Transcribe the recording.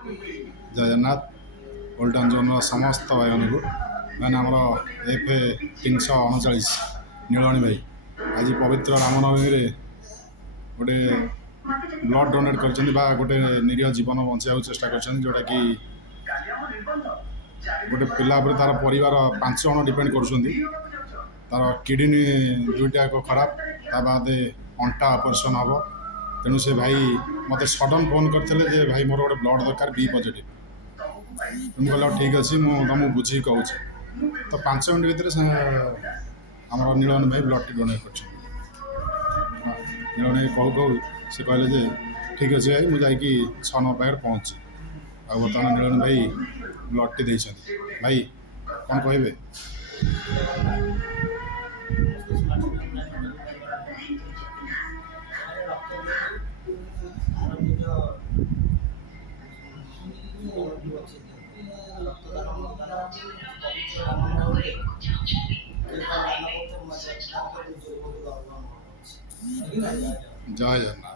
ଜୟ Jagannath. Old ଜୋନ୍ର ସମସ୍ତ ଭାଇମାନଙ୍କୁ ମାନେ ଆମର ଏଫ୍ 339 ନୀଳମଣି ଭାଇ ଆଜି ପବିତ୍ର ରାମନବମୀରେ ଗୋଟେ ବ୍ଲଡ଼ ଡୋନେଟ୍ କରିଛନ୍ତି ବା ଗୋଟେ ନିରୀହ ଜୀବନ ବଞ୍ଚାଇବାକୁ ଚେଷ୍ଟା କରିଛନ୍ତି, ଯେଉଁଟାକି ଗୋଟେ ପିଲା ଉପରେ ତା'ର ପରିବାର 5 ଜଣ ଡିପେଣ୍ଡ କରୁଛନ୍ତି। ତା'ର କିଡ଼ନୀ ଦୁଇଟା ଯାକ ଖରାପ, ତା ବାଦେ ଅଣ୍ଟା ଅପରେସନ୍ ହେବ। ତେଣୁ ସେ ଭାଇ ମୋତେ ସଡ଼ନ୍ ଫୋନ୍ କରିଥିଲେ ଯେ ଭାଇ ମୋର ଗୋଟେ ବ୍ଲଡ଼ ଦରକାର, ବି ପଜିଟିଭ୍। ମୁଁ କହିଲି ଠିକ୍ ଅଛି, ମୁଁ ତୁମକୁ ବୁଝିକି କହୁଛି। ତ 5 ମିନିଟ୍ ଭିତରେ ସେ ଆମର ନୀଳମଣି ଭାଇ ବ୍ଲଡ଼ଟି ଡୋନେଟ୍ କରିଛନ୍ତି। ନୀଳମଣି ଭାଇ କହୁ କହୁ ସେ କହିଲେ ଯେ ଠିକ୍ ଅଛି ଭାଇ, ମୁଁ ଯାଇକି 6-9 ପାଖରେ ପହଞ୍ଚୁଛି। ଆଉ ବର୍ତ୍ତମାନ ନୀଳମଣି ଭାଇ ବ୍ଲଡ଼ଟି ଦେଇଛନ୍ତି। ଭାଇ କ'ଣ କହିବେ? ଜୟ ଜଗନ୍ନାଥ।